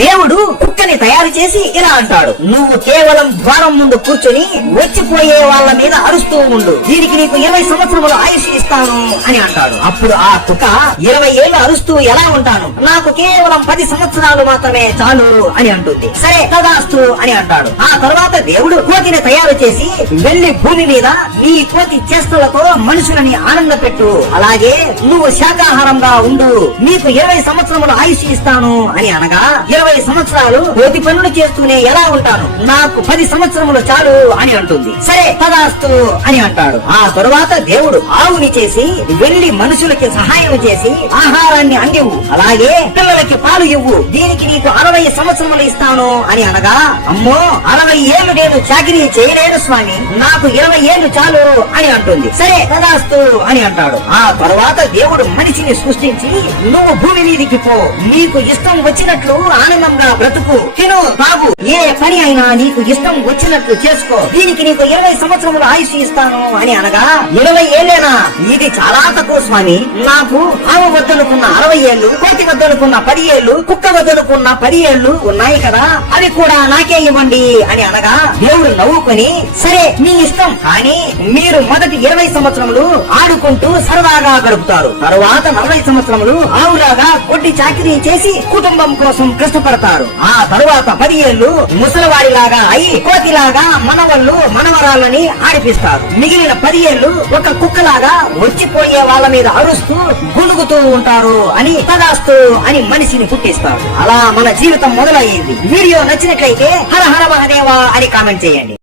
దేవుడు కుక్కని తయారు చేసి ఇలా అంటాడు, నువ్వు కేవలం ద్వారం ముందు కూర్చొని వచ్చిపోయే వాళ్ళ మీద అరుస్తూ ఉండు, దీనికి నీకు 20 సంవత్సరములు ఆయుష్ ఇస్తాను అని అంటాడు. అప్పుడు ఆ కుక్క 20 ఏళ్ళు అరుస్తూ ఎలా ఉంటాను, నాకు కేవలం 10 సంవత్సరాలు మాత్రమే చాలు అని అంటుంది. సరే తదాస్తు అని అంటాడు. ఆ తర్వాత దేవుడు కోతిని తయారు చేసి వెళ్లి భూమి మీద నీ కోతి చేష్టలతో మనుషులని ఆనంద పెట్టు, అలాగే నువ్వు శాకాహారంగా ఉండు, నీకు 20 సంవత్సరములు ఆయుష్ ఇస్తాను అని అనగా 20 సంవత్సరాలు కోతి పనులు చేస్తూనే ఎలా ఉంటాను, నాకు 10 సంవత్సరములు చాలు అని అంటుంది. సరే తదాస్తు అని అంటాడు. ఆ తరువాత దేవుడు ఆవుని చేసి వెళ్లి మనుషులకి సహాయం చేసి ఆహారాన్ని అందివు, అలాగే పిల్లలకి పాలు ఇవ్వు, దీనికి నీకు 60 సంవత్సరములు ఇస్తాను అని అనగా, అమ్మో 60 ఏళ్లు నేను చాకిరీ చేయలేను స్వామి, నాకు 20 ఏళ్లు చాలు అని అంటుంది. సరే తదాస్తు అని అంటాడు. ఆ తరువాత దేవుడు మనిషిని సృష్టించి నువ్వు భూమి మీదికి పో, నీకు ఇష్టం వచ్చినట్లు ఆనందంగా బ్రతుకు, తిను తాగు, ఏ పని అయినా నీకు ఇష్టం వచ్చినట్లు చేసుకో, దీనికి నీకు 20 సంవత్సరములు ఆయుష్ ఇస్తాను అని అనగా 20 ఏళ్ళేనా, ఇది చాలా తక్కువ స్వామి, నాకు ఆవు వద్దనుకున్న 60 ఏళ్లు, కోతి వద్దనుకున్న 10 ఏళ్లు, కుక్క వద్దనుకున్న 10 ఏళ్లు ఉన్నాయి కదా, అవి కూడా నాకే ఇవ్వండి అని అనగా దేవుడు నవ్వుకొని, సరే మీ ఇష్టం, కానీ మీరు మొదటి 20 సంవత్సరములు ఆడుకుంటూ సరదాగా గడుపుతారు, తరువాత 40 సంవత్సరములు ఆవులాగా కొట్టి చాకిరీ చేసి కుటుంబం కోసం కష్టపడతారు, ఆ తరువాత 10 ఏళ్లు ముసలివాడిలాగా అయి కోతిలాగా మనవళ్ళు మనవరాళ్ళని ఆడిపిస్తారు, మిగిలిన 10 ఏళ్లు ఒక కుక్కలాగా వచ్చిపోయే వాళ్ళ మీద అరుస్తూ గుణుగుతూ ఉంటారు అని తదాస్తు అని మనిషిని పుట్టిస్తారు. అలా మన జీవితం మొదలయ్యింది. వీడియో నచ్చినట్లయితే హర హర మహదేవా అని కామెంట్ చేయండి.